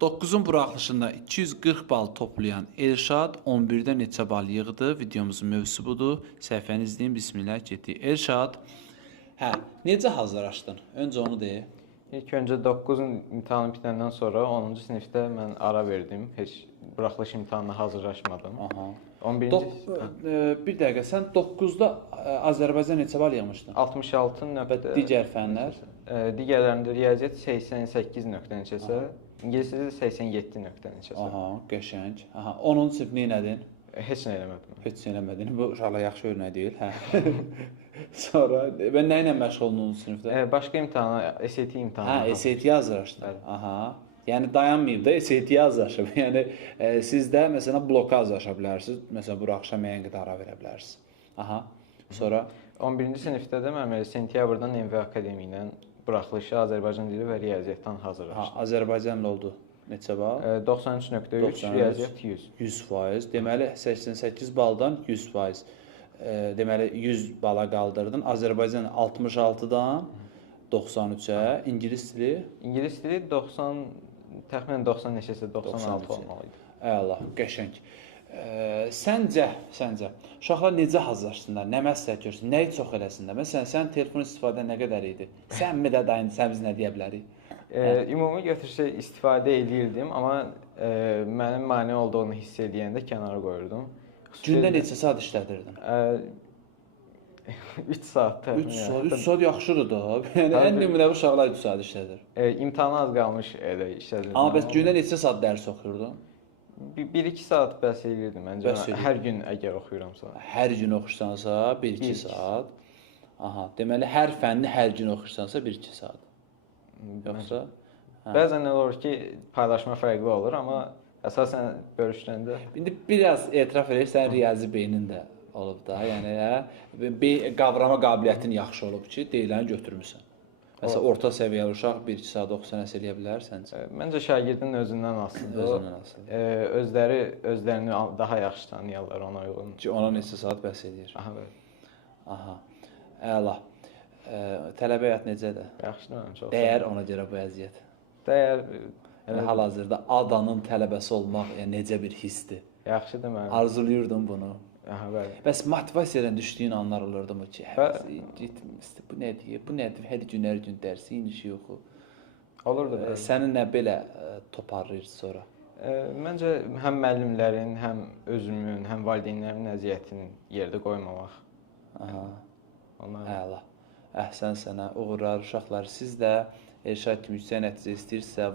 9-un buraxılışında 240 bal toplayan Elşad 11-də neçə bal yığdı? Videomuzun mövzusu budur. Səhifəni izləyin, bismillah getdik. Elşad, necə hazırlaşdın? Öncə onu de. İlk öncə 9-un imtahanı bitəndən sonra 10-cu sinifdə mən ara verdim. Heç buraxılış imtahanına hazırlaşmadım. Aha. 11-ci Bir dəqiqə, sən 9-da Azərbaycan neçə bal yığmışdın? 66 nöqtə. Digər fənlər? Digərlərində riyaziyyat 88 nöqtə neçəsə, ingilis dili 87 nöqtə neçəsə. Aha, qəşəng. Aha, 10-cu sinif nə elədin? Heç nə eləmədim. Heç nə eləmədin. Bu uşaqlar yaxşı örnək deyil, hə. Sonra mən nə ilə məşğul oldun 10-cu sinifdə? Başqa imtahana, SAT imtahanına. Hə, SAT-yə hazırlaşdın. Aha. Yəni dayanmayıb da SAT-yə hazırlaşıb. Yəni siz də məsələn bloka hazırlaşa bilərsiniz. Məsələn, bu axşam müəyyən qədər ara verə bilərsiniz. Aha. Sonra 11-ci sinifdə də mən sentyabrdan MV Akademiya ilə buraxılışı Azərbaycan dili və riyaziyyatdan hazırlaşdım. ha, Azərbaycanlı oldu. Neçə bal? 93.3, riyaziyyat 100. 100%. Deməli 88 baldan 100%. Deməli 100 bala qaldırdın. Azərbaycan 66-dan 93-ə, ingilis dili İngilis dili 90, təxminən 90 neçəsə 96 olmalı idi. Əla, qəşəng. Səncə uşaqlar necə hazırlaşsınlar? Nə məsləhət görürsən? Nəyi çox eləsinlər? Məsələn, sənin telefon istifadə nə qədər idi? Sən mi də dayın, sən biz nə deyə bilərik? Ümumi götürsə istifadə edirdim, amma mənim mane olduğunu hiss edəndə kənara qoyurdum. Gündə neçə saat işlədirdin? 3 saat təxminən. 3 saat yaxşıdır da. Yəni ən nümunəvi uşaqlar 3 saat işlədir. İmtahana az qalmış elə işlədirdim. Amma bəs gündə neçə saat dərs oxuyurdun? 1-2 saat bəs edirdim məncə. Bəs edirdim. Hər gün əgər oxuyuramsa. Hər gün oxuyursansa 1-2 saat. Aha, deməli hər fənni hər gün oxuyursansa 1-2 saat. Yoxsa bəzən nə olur ki, paylaşma fərqli olur, amma əsasən bölüşdəndə İndi biraz etiraf edək, sənin riyazi beynin də olub da. Yəni qavrama qabiliyyətin yaxşı olub ki, deyiləni götürmüsən. Məsələn, orta səviyyəli uşaq 1-2 saat oxusa nəsə eləyə bilər səncə? Məncə şagirdin özündən asılıdır. Özündən asılıdır. Özlərini daha yaxşı tanıyırlar ona uyğun. Ki ona neçə saat bəs edir. Aha, bəli. Aha. Əla. Tələbə həyat necədir? Yaxşıdır mənim çox. Dəyər ona görə bu əziyyət. Dəyər Yəni hal-hazırda adanın tələbəsi olmaq yəni necə bir hissdir? yaxşıdır mənim. Arzulayırdın bunu. Aha, bəli. Bəs motivasiyadan düşdüyün anlar olurdu mu ki, getmişdi, bu nədir? Bu nədir? Hər gün dərsi, indi yoxu. Olurdu bəli. Səni nə belə toparlayır sonra? Məncə həm müəllimlərin, həm özümün, həm valideynlərimin əziyyətini yerdə qoymamaq. Aha. Onlar Əla. Əhsən sənə, uğurlar uşaqlar. Siz də Elşad kimi yüksək nəticə istəyirsə